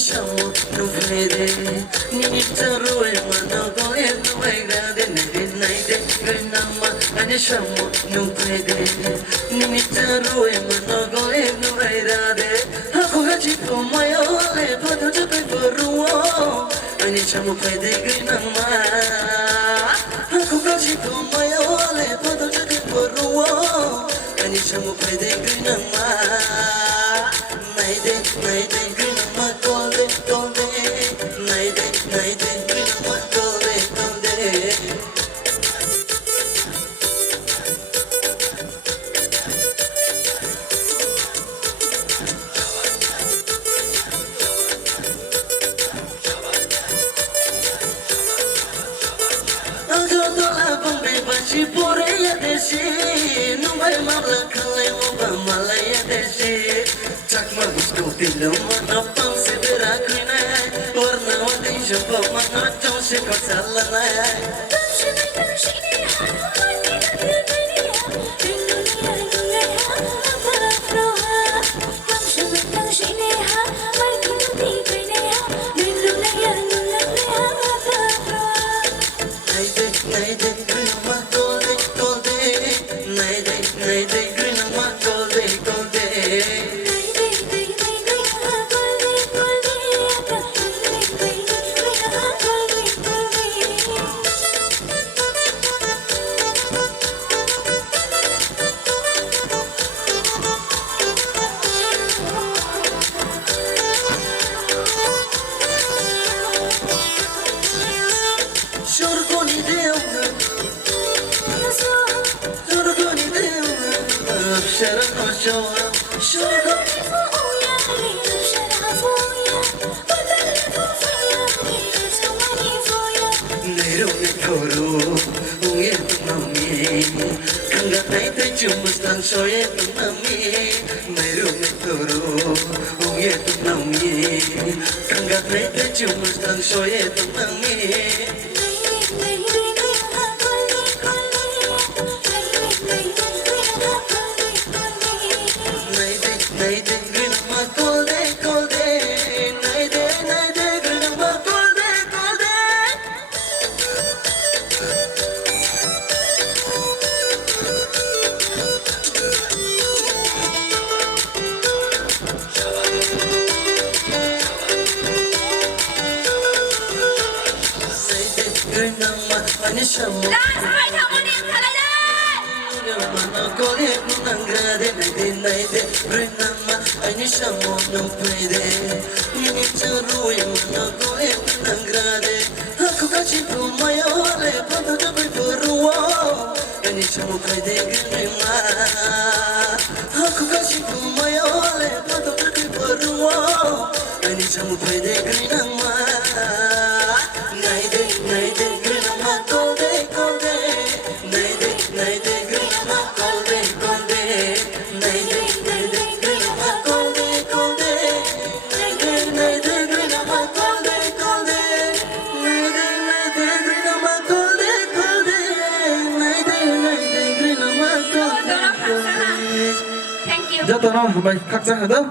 shamu no pwede Ni taroe mano goe no grade naide Grinama ani shamu no pwede Ni taroe mano goe no grade Ako gaji po mayo le pato jape poruo Ani shamu pwede grinama Ako gaji po mayo le pato jape poruo Ani shamu pwede grinama Naide grinama golde Naide grinama golde Agado abang bebashi pore ya deshi Numbai mala kale moba mala ya deshi Chakma gusto tilo mana pang se berakina Warna wadi jumpa mana chong se kasala na Naide grinama golde Naide grinama golde Shorgoni deoga Abshara nojoa Shorgoni Nero ne koro Unge tumami Kanga naite chumustan soye tumami Nero ne koro Unge tumami Kanga naite chumustan soye tumami Naide grinama golde Naide grinama golde Naide grinama ani shamu Mana kore nunangrade naide grinama ani shamu no pwede Ni charue mana kore nunangrade Ako kachi pumayo le pato jabe poruo Ani shamu pwede grinama Ako kachi pumayo le pato jabe poruo Ani shamu pwede grinama Naide grinama golde Naide grinama golde Naide grinama golde Naide grinama golde Naide grinama golde Naide grinama golde Thank you. Rất là ngon, mày khắc ra hả đâu?